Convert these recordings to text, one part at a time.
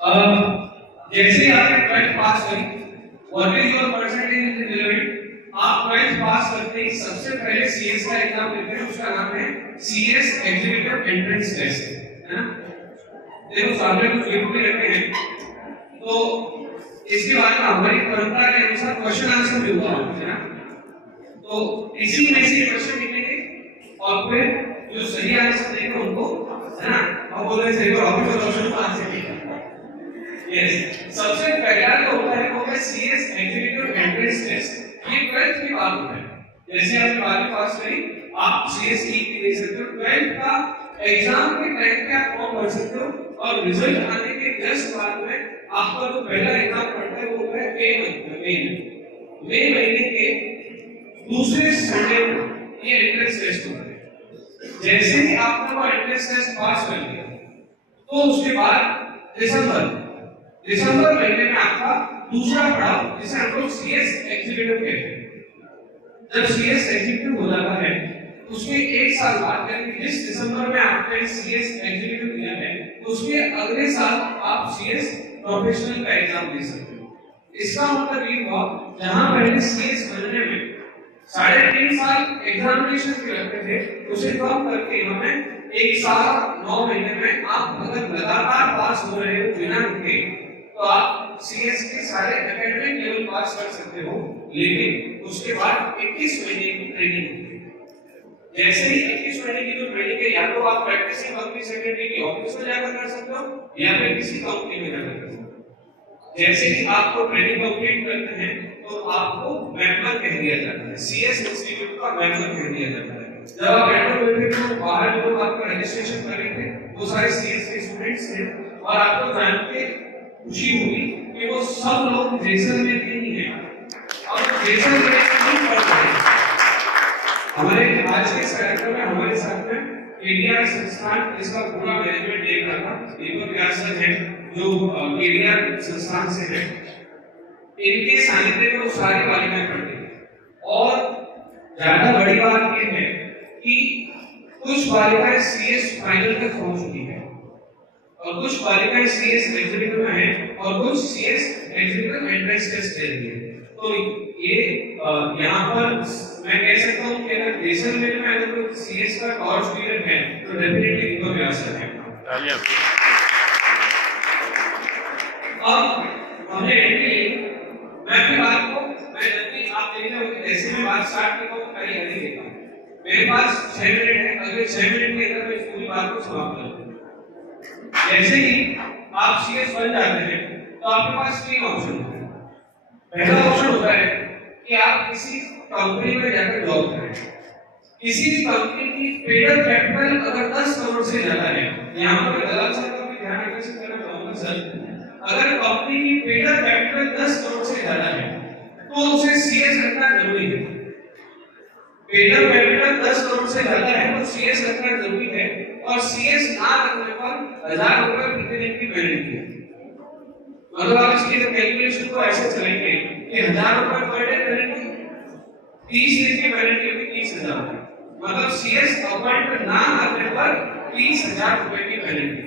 जैसे ही आपने 12th पास करी, what is your percentage in relevant? आप 12th पास करते ही सबसे पहले सीएस का एग्जाम देते हैं, उसका नाम है सीएस एग्जीक्यूटिव एंट्रेंस टेस्ट, है ना? देखो सामने कुछ लिख के रखे हैं, तो इसके बाद में हमारी परंपरा के अनुसार क्वेश्चन आंसर भी होगा, है ना? तो इसी में से क्वेश्चन निकलेंगे और फिर जो सही आंसर देंगे उनको, है ना, अब बोले सही और ऑफिशियल क्वेश्चन को आंसर देंगे। यस, सबसे पहला जो होता है वो है सीएस एग्जीक्यूटिव एंट्रेंस टेस्ट। ये 12th की बात होता है। जैसे आपने 12th पास करी, आप सीएस की दे सकते हो। 12th का एग्जाम के टाइम पे आप फॉर्म भर सकते हो और रिजल्ट आने के जस्ट बाद में आपका जो पहला एग्जाम पड़ता है वो है मई महीने के दूसरे संडे को ये एंट्रेंस टेस्ट होता है। जैसे ही आपने वो एंट्रेंस टेस्ट पास कर लिया, तो उसके बाद दिसंबर महीने में आपका दूसरा पड़ाव, जिसे हम लोग सीएस एग्जीक्यूटिव कहते हैं। जब सीएस एग्जीक्यूटिव हो जाता है, उसके एक साल बाद, यानी जिस दिसंबर में आपने सीएस एग्जीक्यूटिव दिया है, उसके अगले साल आप सीएस प्रोफेशनल का एग्जाम दे सकते हो। इसका मतलब ये हुआ, जहां पहले सीएस बनने में 3.5 साल एग्जामिनेशन के लगते थे, उसे कम करके इन्होंने 1 साल 9 महीने में आप अगर लगातार पास हो रहे हो बिना रुके, तो आप सीएस के सारे एकेडमिक लेवल पास कर सकते हो। लेकिन उसके बाद 21 महीने की ट्रेनिंग होती है। जैसे ही 21 महीने की जो ट्रेनिंग है, या तो आप प्रैक्टिसिंग कंपनी सेक्रेटरी की ऑफिस में जाकर कर सकते हो या फिर किसी कंपनी में जाकर कर सकते हो। जैसे ही आपको ट्रेनिंग कंप्लीट करते हैं, तो आपको मेंबर कह दिया जाता है, सीएस इंस्टीट्यूट का मेंबर कह दिया जाता है। जब आप मेंबर हुए थे, तो बाहर जो आपका रजिस्ट्रेशन कर रहे थे वो सारे सीएस के स्टूडेंट्स थे, और आपको जान के खुशी होगी कि वो सब लोग जैसलमेर के ही हैं और जैसलमेर में पढ़ रहे हैं। हमारे आज के इस कार्यक्रम में हमारे साथ में केडीआर संस्थान, इसका पूरा मैनेजमेंट देख रहा था, दीपक व्यास सर हैं जो केडीआर संस्थान से हैं। इनके सानिध्य में वो सारी बालिकाएं पढ़ती हैं, और ज्यादा बड़ी बात ये है कि कुछ बालिकाएं सीएस फाइनल तक पहुंच चुकी हैं, और कुछ बालिकाएं सीएस एग्जीक्यूटिव में हैं, और कुछ सीएस एग्जीक्यूटिव एंट्रेंस टेस्ट दे रही है। तो ये यहाँ पर मैं कह सकता हूँ कि अगर जैसलमेर में अगर कोई सीएस का कोर्स पीरियड है, तो डेफिनेटली दीपक व्यास सर है। अब हमने एंट्री, मैं अपनी बात को, मैं जब भी आप देख रहे हो कि जैसे मैं बात स्टार्ट करता हूँ, कहीं नहीं देता हूँ। मेरे पास 6 मिनट है, अगले 6 मिनट के अंदर मैं इस पूरी बात को समाप्त कर दूंगा। जैसे ही आप सीएस बन जाते हैं, तो आपके पास 3 ऑप्शन होते हैं। पहला ऑप्शन होता है कि आप किसी कंपनी में जाकर जॉब करें। किसी भी कंपनी की पेड कैपिटल अगर 10 करोड़ से ज्यादा है, यहाँ पर मैं दलाल साहब का भी ध्यान आकर्षित करना चाहूंगा सर, अगर कंपनी की पेड कैपिटल 10 करोड़ से ज्यादा है, तो उसे सीएस रखना जरूरी है। पेड कैपिटल 10 करोड़ से ज्यादा है तो सीएस रखना जरूरी है, और सीएस ना रखने पर 1000 रुपए प्रतिदिन की पेनल्टी है। मतलब आप इसकी कैलकुलेशन को ऐसे चलेंगे कि 1000 रुपए पर डे पेनल्टी, 30 दिन की पेनल्टी होगी 30,000 रुपए। मतलब सीएस अपॉइंट ना करने पर 30,000 रुपए की पेनल्टी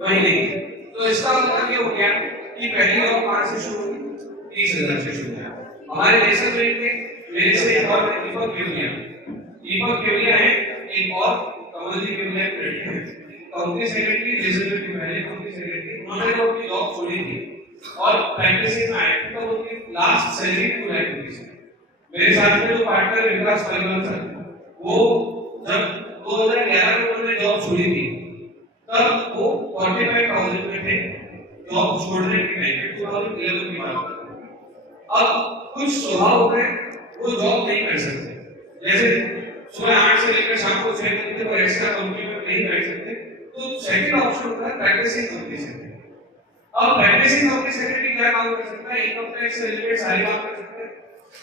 महीने की। तो इसका मतलब ये हो गया कि पहली जॉब कहां से शुरू हुई? 30,000 से शुरू हुई। हमारे जैसलमेर के मेरे से एक और दीपक केवलिया है, एक और कमलजी केवलिया कंपनी सेक्रेटरी, जैसलमेर के पहले कंपनी सेक्रेटरी। उन्होंने तो अपनी जॉब छोड़ी थी और प्रैक्टिसिंग में आए, तो उनकी लास्ट सैलरी 2 लाख रुपए थी। मेरे साथ में जो पार्टनर विकास पालीवाल सर, वो जब 2011 में उन्होंने जॉब छोड़ी थी, तब वो 45,000 में थे जॉब छोड़ने के टाइम, 2011 की बात है। अब कुछ स्वभाव होते हैं वो जॉब नहीं कर सकते, जैसे सुबह 8 से लेकर शाम को 6 बजे तक एक्स्ट्रा कंपनी में नहीं बैठ सकते, तो सेकंड ऑप्शन होता है प्रैक्टिसिंग कंपनी सेक्रेटरी। अब प्रैक्टिसिंग कंपनी सेक्रेटरी क्या काम कर सकता है? इनकम टैक्स से रिलेटेड सारे काम कर सकता है,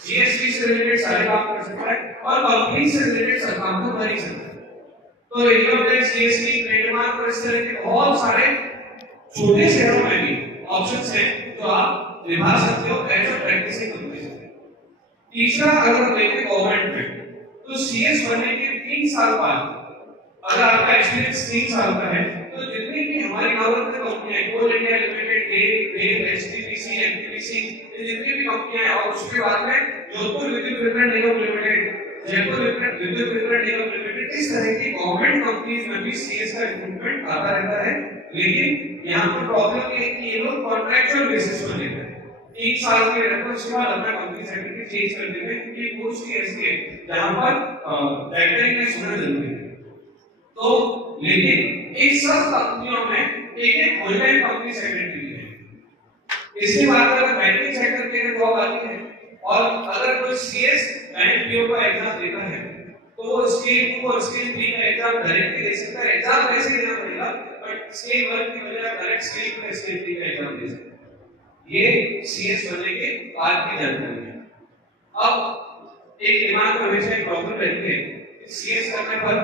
जीएसटी से रिलेटेड सारे काम कर सकता है, और कंपनी से रिलेटेड सब काम तो कर ही सकता है। तो इनकम टैक्स, जीएसटी, ट्रेडमार्क और इस तरह के बहुत सारे छोटे शहरों में भी ऑप्शंस हैं जो आप निभा सकते हो as a practising company secretary. तीसरा, अगर देखें गवर्नमेंट में, तो सीएस बनने के 3 साल बाद अगर आपका एक्सपीरियंस 3 साल का है, तो जितनी भी हमारी नवरत्न कंपनियां, कोल इंडिया लिमिटेड एनटीपीसी, एनटीपीसी, ये जितनी भी कंपनियां हैं, और उसके बाद में जोधपुर विद्युत वितरण निगम लिमिटेड, जयपुर विद्युत वितरण निगम लिमिटेड, इस तरह की गवर्नमेंट कंपनीज में भी सीएस का रिक्रूटमेंट आता रहता है। लेकिन यहाँ पर प्रॉब्लम ये है कि ये लोग कॉन्ट्रैक्चुअल बेसिस पर लेते हैं। 3 साल के रहते उसके बाद अपना कंपनी सेक्रेटरी चेंज कर देते हैं, क्योंकि पोस्ट ही ऐसी है जहाँ पर डेडलाइन होना जरूरी है। तो लेकिन इन सब कंपनियों में एक ऑनलाइन कंपनी सेक्रेटरी है। इसके बाद अगर बैंकिंग सेक्टर के लिए जॉब आती है और अगर कोई सीएस बैंक पीओ का एग्जाम देता है तो वो स्केल 2 और स्केल 3 का एग्जाम डायरेक्टली दे सकता है। एग्जाम वैसे ही देना पड़ेगा, बट स्केल 1 की बजाय डायरेक्ट स्केल 2 या स्केल 3 का एग्जाम दे सकता है। ये सीएस बनने के बाद की जानकारी है। अब एक दिमाग में हमेशा एक प्रॉब्लम रहती है, सीएस करने पर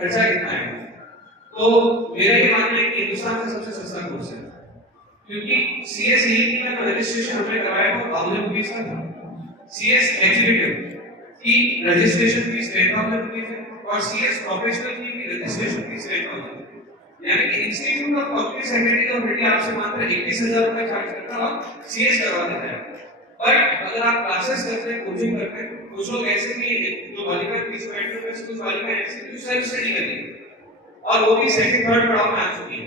खर्चा कितना है। तो मेरा ये मानना है कि हिंदुस्तान का सबसे सस्ता कोर्स है, क्योंकि सीएस ईटी में रजिस्ट्रेशन हमने कराया वो 1000 रुपीस का था। सीएस एग्जीक्यूटिव की रजिस्ट्रेशन फीस 10,000 रुपीस है और सीएस प्रोफेशनल की रजिस्ट्रेशन फीस 10,000। यानी कि institute of public secretary of India आपसे मात्र 21,000 रुपए चार्ज करता है और सीएस करवा देता है। बट अगर आप क्लासेस करते हैं, कोचिंग करते हैं, कुछ लोग ऐसे भी जो बालिका फीस बैठने में कुछ बालिका ऐसे जो सेल्फ स्टडी करती है और वो भी सेकंड थर्ड पड़ाव में आ चुकी है,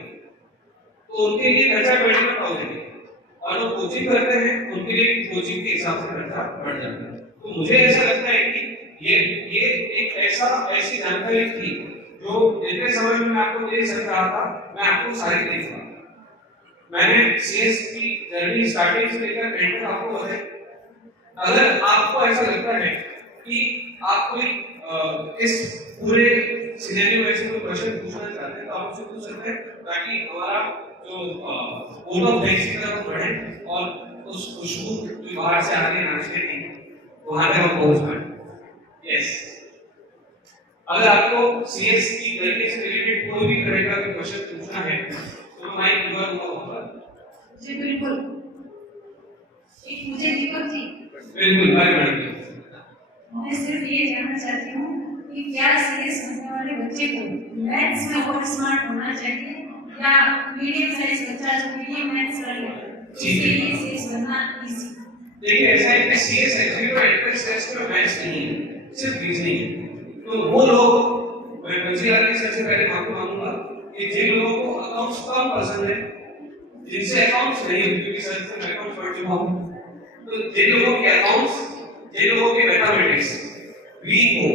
तो उनके लिए खर्चा 20,000 है। और जो कोचिंग करते हैं उनके लिए कोचिंग के हिसाब से खर्चा बढ़ जाता है। तो मुझे ऐसा लगता है कि ये एक ऐसी जानकारी थी जो जितने समय में मैं आपको दे सक रहा था मैं आपको सारी दे सकता। मैंने सीएस की जर्नी स्टार्टिंग से लेकर एंड तक आपको बताई। अगर आपको ऐसा लगता है कि आप कोई इस पूरे सिनेरियो में से कोई क्वेश्चन पूछना चाहते हैं तो आप मुझसे पूछ सकते हैं, ताकि हमारा जो बोर्ड ऑफ थैंक्स की तरफ बढ़े और उस खुशबू जो बाहर से आगे नाचने की वहां तक हम पहुंच पाए। यस, अगर आपको सीएस की जर्नी से रिलेटेड कोई भी तरह का क्वेश्चन पूछना है तो माइक यूर होगा। जी बिल्कुल। एक मुझे दीपक जी बिल्कुल मैडम, मैं सिर्फ ये जानना चाहती हूँ कि क्या सीएस बनने वाले बच्चे को मैथ्स में बहुत स्मार्ट होना चाहिए या मीडियम साइज बच्चा जो मीडियम मैथ्स कर ले उसके लिए सीएस बनना इजी? देखिए ऐसा है कि सीएस एग्जीक्यूटिव एंट्रेंस टेस्ट में मैथ्स नहीं है, सिर्फ रीजनिंग है। तो वो लोग, मैं बच्चे वाले सबसे पहले आपको मांगूंगा कि जिन लोगों को अकाउंट्स कम पसंद है, जिनसे अकाउंट्स नहीं है, क्योंकि सर से मैं अकाउंट्स पढ़ चुका हूँ, तो जिन लोगों के अकाउंट्स, जिन लोगों के मैथमेटिक्स वीक हो,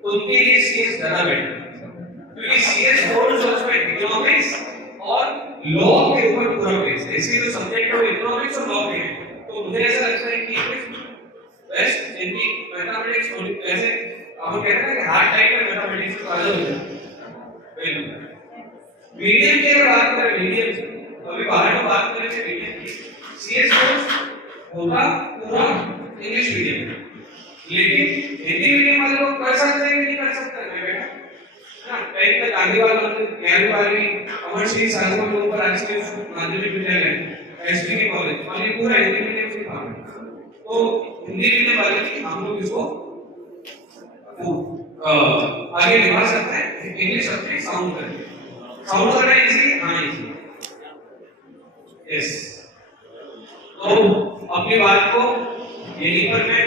तो उनके लिए सीएस ज्यादा बेटर है। क्योंकि सीएस फोकस उसमें इकोनॉमिक्स और लॉ के ऊपर पूरा बेस है। इसके जो सब्जेक्ट है वो इकोनॉमिक्स और लॉ के हैं। तो मुझे ऐसा लगता है कि बेस्ट जिनकी मैथमेटिक्स ऐसे हम कहते हैं कि हार्ड टाइप में मैथमेटिक्स को आगे हो जाए। मीडियम की अगर बात करें, मीडियम अभी बाहर में बात करें मीडियम की, सीएस कोर्स होगा पूरा इंग्लिश मीडियम, लेकिन हिंदी मीडियम वाले लोग कर सकते हैं कि नहीं कर सकते हैं बेटा ना। कहीं तक गांधीवाल मंदिर, ज्ञानवाली, अमर सिंह साधु के ऊपर राजकीय माध्यमिक विद्यालय, एसपीके कॉलेज और ये पूरा हिंदी मीडियम से काम है। तो हिंदी मीडियम वाले की हम लोग इसको आगे निभा सकते हैं। इंग्लिश सब्जेक्ट साउंड करना इजी, हाँ इजी। यस, तो अपनी बात को यहीं पर मैं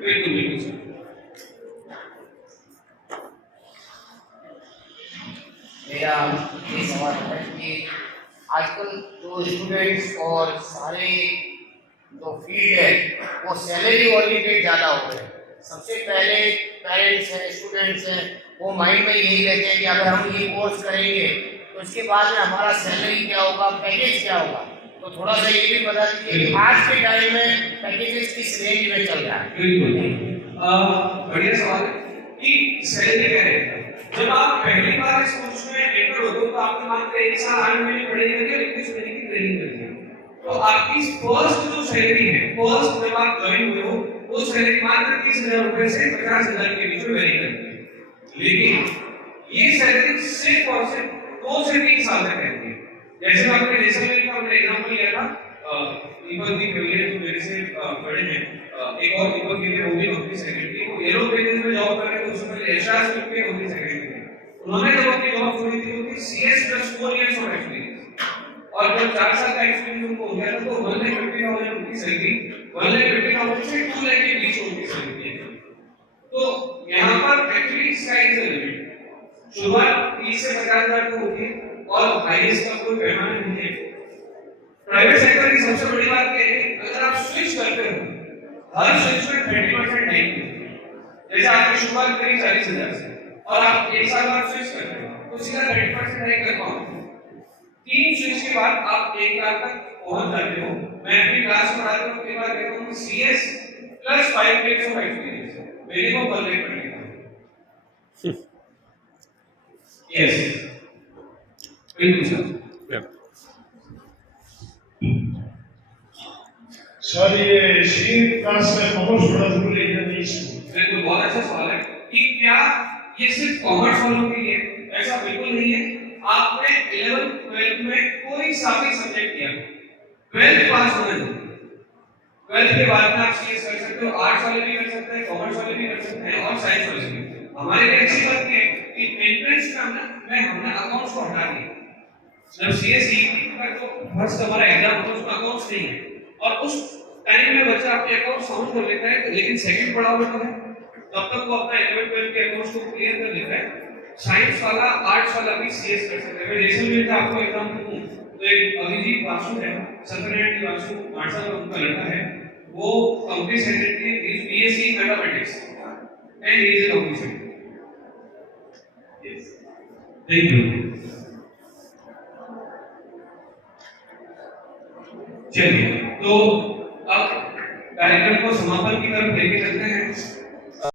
बिल्कुल मेरा ये सवाल है कि आजकल जो स्टूडेंट्स और सारे जो फील्ड है वो सैलरी ओरिएंटेड ज़्यादा हो गए। सबसे पहले पेरेंट्स हैं, स्टूडेंट्स हैं, वो माइंड में यही रहते हैं कि अगर हम ये कोर्स करेंगे तो इसके बाद में हमारा सैलरी क्या होगा, पैकेज क्या होगा। तो थोड़ा सा ये भी बता दीजिए कि आज के टाइम में पैकेजेस किस रेंज में चल रहा है। बिल्कुल बढ़िया सवाल है कि सैलरी क्या है। जब आप पहली बार इस कोर्स में एंटर होते हो तो आपको मात्र 1 साल 8 महीने पढ़ाई करनी है, 21 महीने की ट्रेनिंग करनी है। तो आपकी फर्स्ट जो सैलरी है, फर्स्ट जब आप ज्वाइन हुए हो वो सैलरी मात्र 30,000 रुपए से 50,000 के बीच में वेरी करती है। लेकिन ये सैलरी सिर्फ और सिर्फ 2 से 3 साल तक रहती है। जैसे आपने जैसलमेर का हमने एग्जांपल लिया था, दीपक जी पहले जो मेरे से बड़े हैं, एक और दीपक जी वो भी कंपनी सेक्रेटरी, वो येलो पेजेस में जॉब कर रहे थे, उसमें एचआर स्क्रिप्ट के कंपनी सेक्रेटरी थे। उन्होंने जब अपनी जॉब छोड़ी थी वो थी CS plus 4 years of experience, और जब जब 4 साल का एक्सपीरियंस उनको हो गया था तो 1,50,000 उनकी सैलरी 1,50,000 से 2 लाख के बीच उनकी सैलरी है। तो यहाँ पर actually sky is the limit. शुरुआत 30 से 50,000 तक होती है और हाईएस्ट का कोई पैमाना नहीं है। प्राइवेट सेक्टर की सबसे बड़ी बात ये है कि अगर आप स्विच करते हो हर स्विच में 30% हाइक होती है। जैसे आपने शुरुआत करी 40,000 से और आप एक साल बाद स्विच करते हो तो सीधा 30% हाइक कर पाओगे। 3 स्विच के बाद आप 1 लाख तक पहुंच जाते हो। मैं अपनी क्लास में पढ़ाता हूं, कई बार कहता हूं कि CS plus 5 years of experience minimum 1 lakh पड़ेगा। यस बिल्कुल सर। सर ये सी क्लास में कॉमर्स पढ़ना जरूरी है नहीं इसमें? बिल्कुल बहुत अच्छा सवाल है कि क्या ये सिर्फ कॉमर्स वालों के लिए है? ऐसा बिल्कुल नहीं है। आपने 11th 12th में कोई सा भी सब्जेक्ट किया 12th पास होना चाहिए। 12th के बाद में आप सीएस कर सकते हो, आर्ट्स वाले भी कर सकते हैं, कॉमर्स वाले भी कर सकते हैं और साइंस वाले भी। हमारे लिए अच्छी बात ये है कि एंट्रेंस में हमने अकाउंट्स को हटा दिया। जब सीएस का तो फर्स्ट हमारा एग्जाम होता है उसमें अकाउंट्स नहीं है और उस टाइम में बच्चा अपने अकाउंट साउंड कर लेता है लेकिन सेकंड पढ़ाओ तो है तब तक वो अपना 11 12 के अकाउंट्स को क्लियर कर लेता है। साइंस वाला आर्ट्स वाला भी सीएस कर सकता है। मैं जैसलमेर का आपको एग्जांपल दूं तो एक अभिजीत वासु है, सत्यनारायण वासु मानसा का उनका लड़का है, वो कंपनी सेक्रेटरी है, is BSc in mathematics and he is a company secretary. Yes thank you. चलिए तो अब कार्यक्रम को समापन की तरफ लेके चलते हैं।